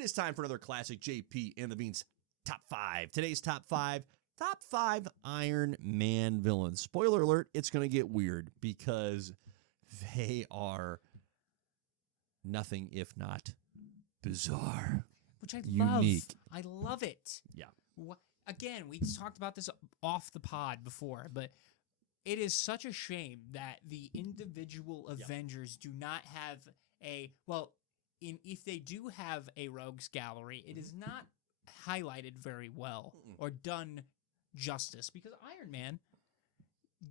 It is time for another classic JP and the Beans top 5. Today's top 5 Iron Man villains. Spoiler alert, it's going to get weird because they are nothing if not bizarre. Which I Unique. love. I love it. Yeah. Again, we talked about this off the pod before, but it is such a shame that the individual Avengers do not have if they do have a rogues gallery, it is not highlighted very well or done justice, because Iron Man,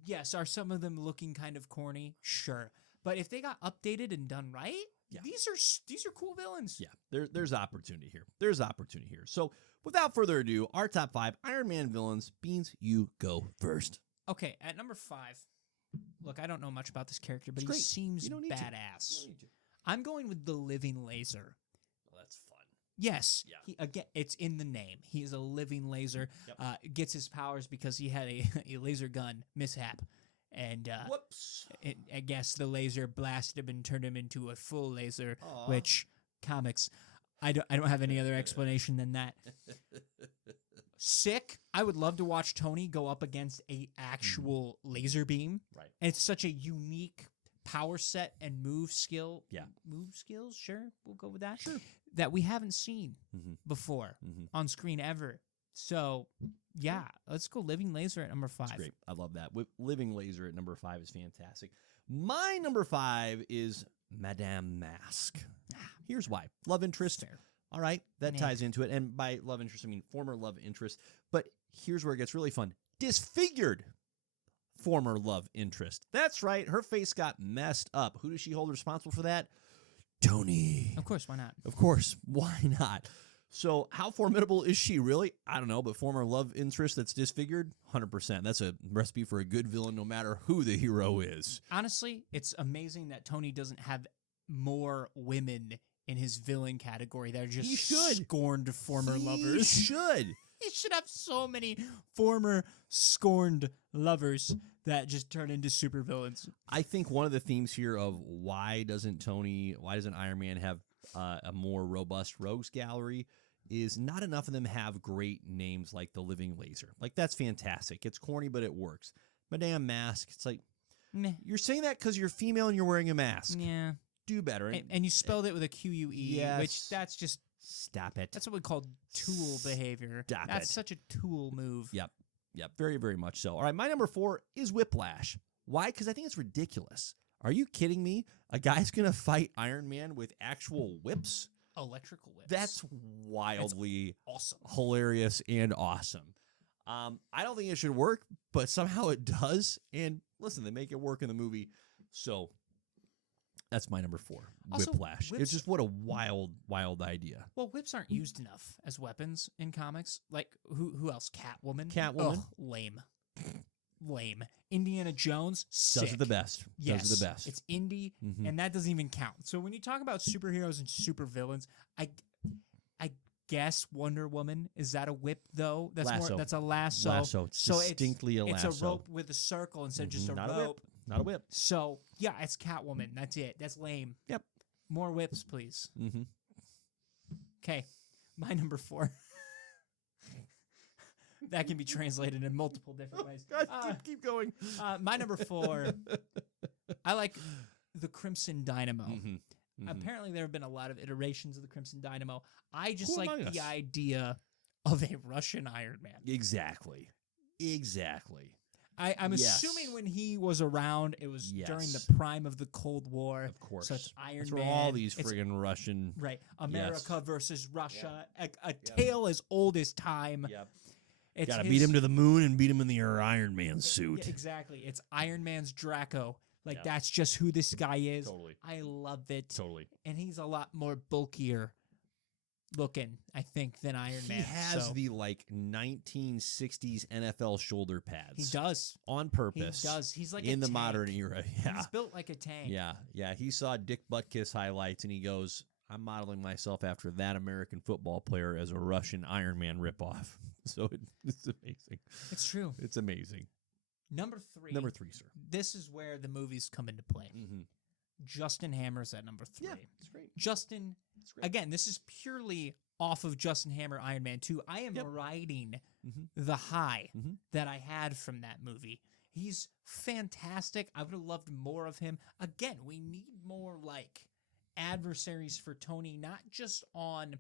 yes, are some of them looking kind of corny? Sure. But if they got updated and done right, these are cool villains. Yeah, there's opportunity here. There's opportunity here. So without further ado, our top 5 Iron Man villains. Beans, you go first. Okay, at number 5, look, I don't know much about this character, but It's he great. seems You don't need to. badass. You don't need to. I'm going with the Living Laser. Well, that's fun. Yes. Yeah. Again, it's in the name. He is a living laser. Yep. Gets his powers because he had a laser gun mishap. And Whoops. I guess the laser blasted him and turned him into a full laser, Aw. which comics, I don't have any other explanation than that. Sick. I would love to watch Tony go up against a actual laser beam. Right. And it's such a unique power set and move skill. Yeah. Move skills, sure. We'll go with that. Sure. That we haven't seen Mhm. before Mhm. on screen ever. So, yeah, let's go Living Laser at number 5. Great. I love that. Living Laser at number 5 is fantastic. My number 5 is Madame Mask. Here's why. Love interest. Fair. All right. That Nah. ties into it. And by love interest, I mean former love interest. But here's where it gets really fun. Disfigured former love interest. That's right. Her face got messed up. Who does she hold responsible for that? Tony. Of course, why not? Of course. Why not? So how formidable is she really? I don't know, but former love interest that's disfigured, 100%. That's a recipe for a good villain no matter who the hero is. Honestly, it's amazing that Tony doesn't have more women in his villain category that are just He should. scorned former He lovers. should. He should have so many former scorned lovers that just turn into supervillains. I think one of the themes here of why doesn't Iron Man have a more robust rogues gallery is not enough of them have great names like the Living Laser. Like, that's fantastic. It's corny, but it works. Madame Mask, it's like, Meh. you're saying that because you're female and you're wearing a mask. Yeah. Do better. And you spelled it with a Q-U-E, Yes. which Stop it. that's what we call tool behavior. Stop That's it. such a tool move. Yep. Very, very much so. All right, my number 4 is Whiplash. Why? Because I think it's ridiculous. Are you kidding me? A guy's going to fight Iron Man with actual whips? Electrical whips. That's wildly awesome. hilarious and awesome. I don't think it should work, but somehow it does. And listen, they make it work in the movie. So that's my number 4, Also, Whiplash. whips- It's just what a wild idea. Well, whips aren't used enough as weapons in comics. Like, who else? Catwoman? Catwoman. Ugh, lame. Lame. Indiana Jones? Sick. Does it the best. Yes. Does it the best. It's indie, Mhm. and that doesn't even count. So when you talk about superheroes and supervillains, I guess Wonder Woman, is that a whip though? That's Lasso. that's a lasso. Lasso. It's distinctly a It's lasso. a rope with a circle instead of just a Not rope. a whip. Not a whip. So yeah, it's Catwoman. That's it. That's lame. Yep. More whips, please. Mm-hmm. Okay, my number 4. That can be translated in multiple different ways. Keep going. My number 4, I like the Crimson Dynamo. Mm-hmm. Apparently, there have been a lot of iterations of the Crimson Dynamo. I just Who like among the us? idea of a Russian Iron Man. Exactly. I'm Yes. assuming when he was around, it was Yes. during the prime of the Cold War. Of course. So it's Iron That's Man. where all these It's- friggin' Russian. Right. America versus Russia. Yep. A tale as old as time. Yep. It's Got to his- beat him to the moon and beat him in the Iron Man suit. Yeah, exactly. It's Iron Man's Draco. Like, Yeah. that's just who this guy is. Totally. I love it. Totally. And he's a lot more bulkier looking, I think, than Iron Man. He has so the 1960s NFL shoulder pads. he does. on He purpose. does. He's like in a the tank. modern era. Yeah. He's built like a tank. Yeah. He saw Dick Butkus highlights and he goes, I'm modeling myself after that American football player as a Russian Iron Man ripoff. So it's amazing. It's true. It's amazing. Number 3. Number 3, sir. This is where the movies come into play. Mm-hmm. Justin Hammer's at number 3. Yeah, it's great. Justin, It's great. again, this is purely off of Justin Hammer Iron Man 2. I am Yep. riding Mhm. the high Mhm. that I had from that movie. He's fantastic. I would have loved more of him. Again, we need more like adversaries for Tony, not just on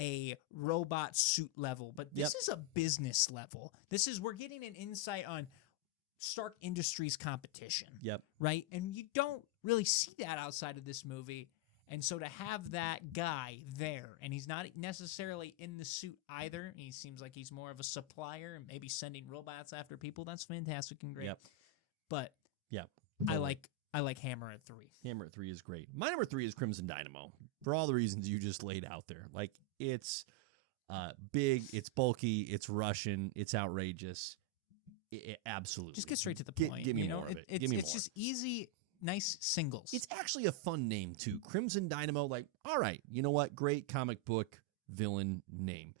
a robot suit level, but this is a business level. We're getting an insight on Stark Industries competition, Yep. right? And you don't really see that outside of this movie. And so to have that guy there, and he's not necessarily in the suit either, he seems like he's more of a supplier and maybe sending robots after people. That's fantastic and great. Yep. But Yep. I Totally. like Hammer at 3. Hammer at 3 is great. My number 3 is Crimson Dynamo for all the reasons you just laid out there. Like it's big, it's bulky, it's Russian, it's outrageous. Absolutely. Just get straight to the Give point. me you know? more of it. It's Give me it's more. just easy, nice singles. It's actually a fun name too. Crimson Dynamo. Like, all right, you know what? Great comic book villain name.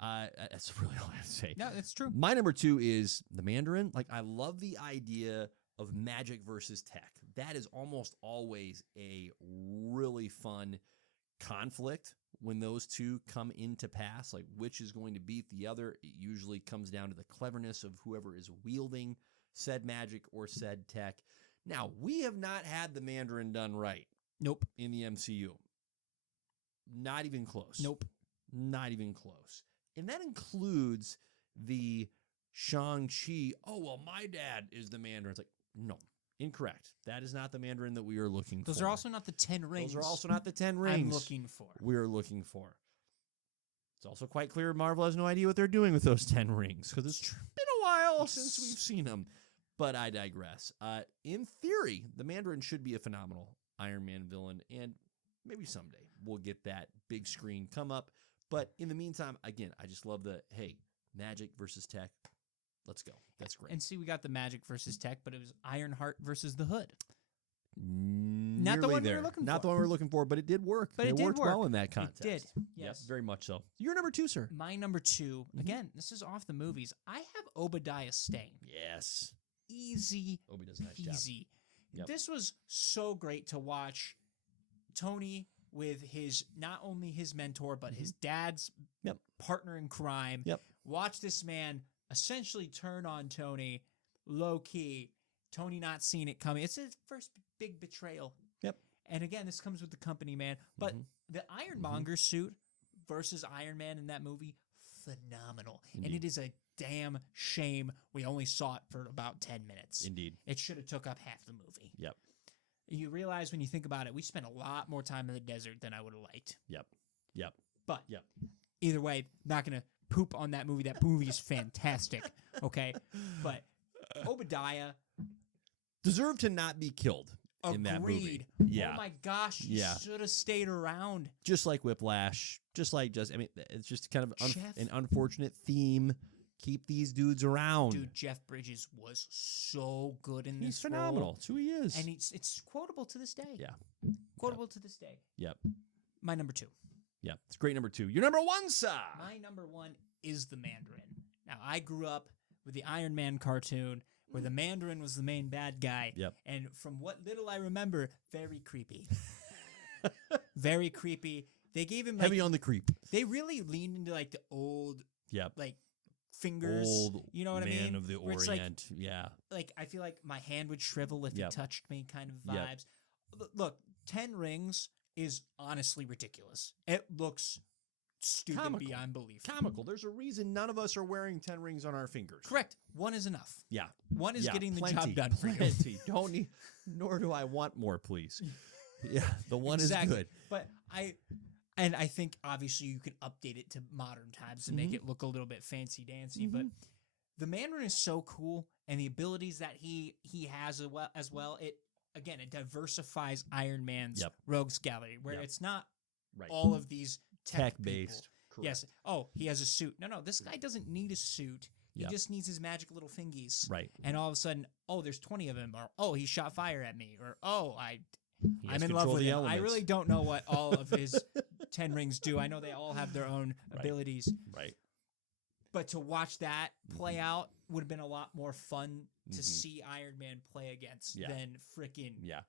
That's really all I have to say. no, it's true. My number 2 is the Mandarin. Like, I love the idea of magic versus tech. That is almost always a really fun conflict when those two come into pass. Like, which is going to beat the other? It usually comes down to the cleverness of whoever is wielding said magic or said tech. Now, we have not had the Mandarin done right Nope. in the MCU. Not even close. Nope. Not even close. And that includes the Shang-Chi, oh, well, my dad is the Mandarin. It's like, no, incorrect. That is not the Mandarin that we are looking for. Those are also not the 10 rings. Those are also not the 10 rings I'm looking for. we are looking for. It's also quite clear Marvel has no idea what they're doing with those 10 rings because it's been a while since we've seen them. But I digress. In theory, the Mandarin should be a phenomenal Iron Man villain, and maybe someday we'll get that big screen come up. But in the meantime, again, I just love the, hey, magic versus tech. Let's go. That's great. And see, we got the magic versus tech, but it was Ironheart versus the Hood. Not the one we were looking Not for. the one we were looking for, but it did work. But it did worked work. well in that context. It did. Yep, Yes. very much so. You're number 2, sir. My number 2, again, this is off the movies. I have Obadiah Stane. Yes. Easy Obi does a nice job. peasy. Yep. This was so great to watch Tony with his, not only his mentor, but his dad's Yep. partner in crime. Yep. Watch this man essentially turn on Tony low key. Tony not seeing it coming. It's his first big betrayal. Yep. And again, this comes with the company, man. But Mhm. the Ironmonger suit versus Iron Man in that movie, phenomenal. And Indeed. it is a damn shame we only saw it for about 10 minutes. Indeed. It should have took up half the movie. Yep. You realize when you think about it, we spent a lot more time in the desert than I would have liked. Yep. Yep. But Yep. either way, not going to poop on that movie. That movie is fantastic. Okay. But Obadiah, Deserve to not be killed in that movie. agreed. Yeah. Oh my gosh, he Yeah. should have stayed around. Just like Whiplash, I mean, it's just kind of Jeff- an unfortunate theme. Keep these dudes around. Dude, Jeff Bridges was so good in He's this phenomenal. role. It's who he is. And it's quotable to this day. Yeah. Quotable to this day. Yep. My number 2. Yep. It's great number 2. Your number 1, sir. My number 1 is the Mandarin. Now, I grew up with the Iron Man cartoon where the Mandarin was the main bad guy. Yep. And from what little I remember, very creepy. Very creepy. They gave him like, Heavy on the creep. they really leaned into like the old Yep. like fingers. Old you know what man I mean? of the Where it's Orient. Yeah. like I feel like my hand would shrivel if Yep. it touched me kind of Yep. vibes. Look, 10 rings is honestly ridiculous. It looks stupid Comical. beyond belief. Comical. There's a reason none of us are wearing 10 rings on our fingers. Correct. 1 is enough. Yeah. One is Yeah, getting the plenty, job done for you. Plenty. Don't need, nor do I want more, please. Yeah, the one Exactly. is good. But I think obviously you can update it to modern times to make it look a little bit fancy dancy. But the Mandarin is so cool, and the abilities that he has as well. It diversifies Iron Man's Yep. rogues gallery, where Yep. it's not Right. all of these tech Tech-based. people. Yes. Oh, he has a suit. No, this guy doesn't need a suit. He Yep. just needs his magic little fingies. Right. And all of a sudden, oh, there's 20 of them, or oh, he shot fire at me, or oh, He has I'm in control love of with the him. I elements. really don't know what all of his 10 rings do. I know they all have their own Right. abilities, Right. but to watch that play out would have been a lot more fun to Mhm. see Iron Man play against Yeah. than freaking Yeah.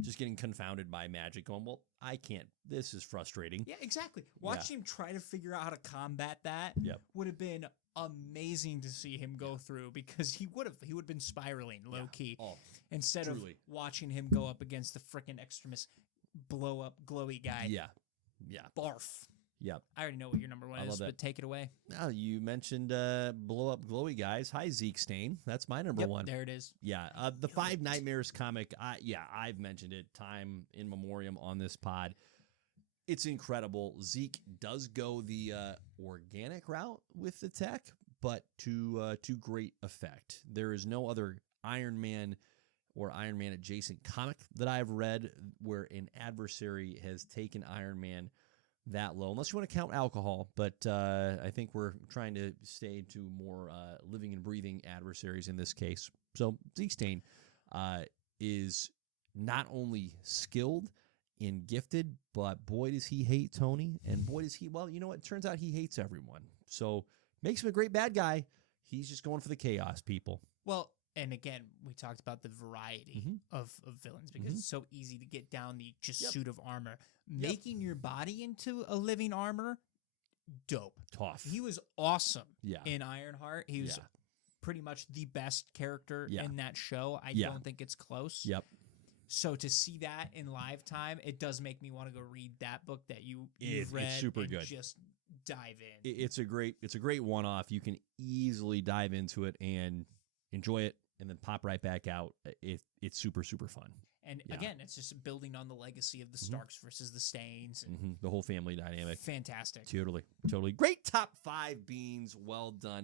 just getting confounded by magic, going, well, I can't. This is frustrating. Yeah, exactly. Watching him try to figure out how to combat that Yep. would have been amazing to see him go through, because he would have been spiraling low key Oh, instead truly. of watching him go up against the frickin' extremist blow up glowy guy. yeah. Barf. Yep. I already know what your number one I is, love that. but take it away. Now, you mentioned blow up glowy guys. Hi, Zeke Stain. That's my number Yep, one. there it is. Yeah, the Five Nightmares comic. I've mentioned it time in memoriam on this pod. It's incredible. Zeke does go the organic route with the tech, but to great effect. There is no other Iron Man or Iron Man adjacent comic that I've read where an adversary has taken Iron Man that low, unless you want to count alcohol. But I think we're trying to stay to more living and breathing adversaries in this case. So Zeke Stain is not only skilled and gifted, but boy, does he hate Tony. And boy, does he, well, you know what? It turns out he hates everyone. So makes him a great bad guy. He's just going for the chaos, people. Well, and again, we talked about the variety of villains, because it's so easy to get down the just suit of armor. Making your body into a living armor, dope. Tough. He was awesome Yeah. in Ironheart. He was pretty much the best character Yeah. in that show. I Yeah. don't think it's close. Yep. So to see that in live time, it does make me want to go read that book that you've It's read. super and good. Just dive in. It's a great one-off. You can easily dive into it and enjoy it and then pop right back out. It's super, super fun. And again, it's just building on the legacy of the Starks versus the Stains. And The whole family dynamic. fantastic. Totally. Great top five, Beans. Well done.